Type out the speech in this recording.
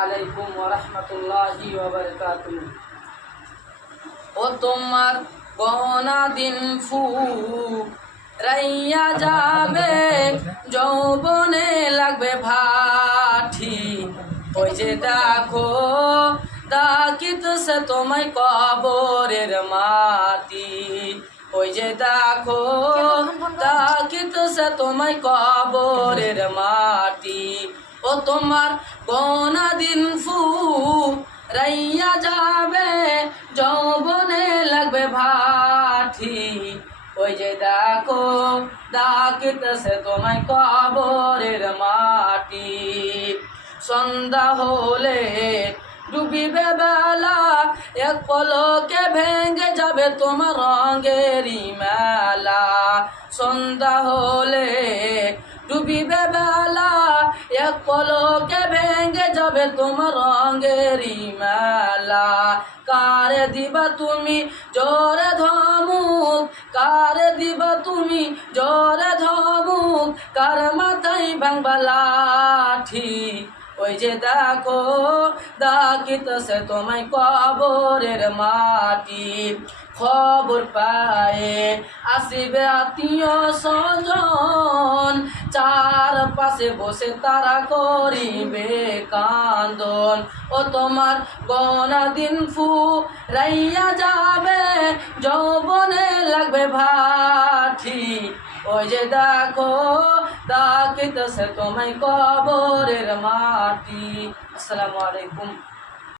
আলাইকুম ওয়া রাহমাতুল্লাহি ওয়া বারাকাতুহু। ও তোমার গহনা দিন রাইয়া যাবে, যৌবনে লাগবে ভাঠি। ওই যে দেখো ডাকিতেছে তোমায় কবরের মাটি। ওই যে দেখো ডাকিতেছে তোমায় কবরের মাটি। ও তোমার গহনা দিন রাইয়া যাবে, যৌবনে লাগবে ভাঠি। ওই যে দেখো ডাকিতেছে তোমায় কবরের মাটি। সন্ধ্যা হলে ডুবিবে বেলা, এক পলকে ভেঙে যাবে তোমার রঙেরই মেলা। সন্ধ্যা হলে ডুবিবে বেলা, এক পলকে ভেঙে যাবে তোমার রঙেরই মেলা। কারে দিবা তুমি জোরে ধমুক, কারে দিবা তুমি জোরে ধমুক, কার মাথায় ভাঙবা লাঠি। ওই যে দেখো ডাকিতেছে তোমায় কবরের মাটি। খবর পায়ে আসিবে আত্মীয় স্বজন, চারপাশে বসে তারা করিবে কান্দন। ও তোমার গহনা দিন রাইয়া যাবে, যৌবনে লাগবে ভাঠি। ওই যে দেখো ডাকিতেছে তোমায় কবরের মাটি। আসসালামু আলাইকুম।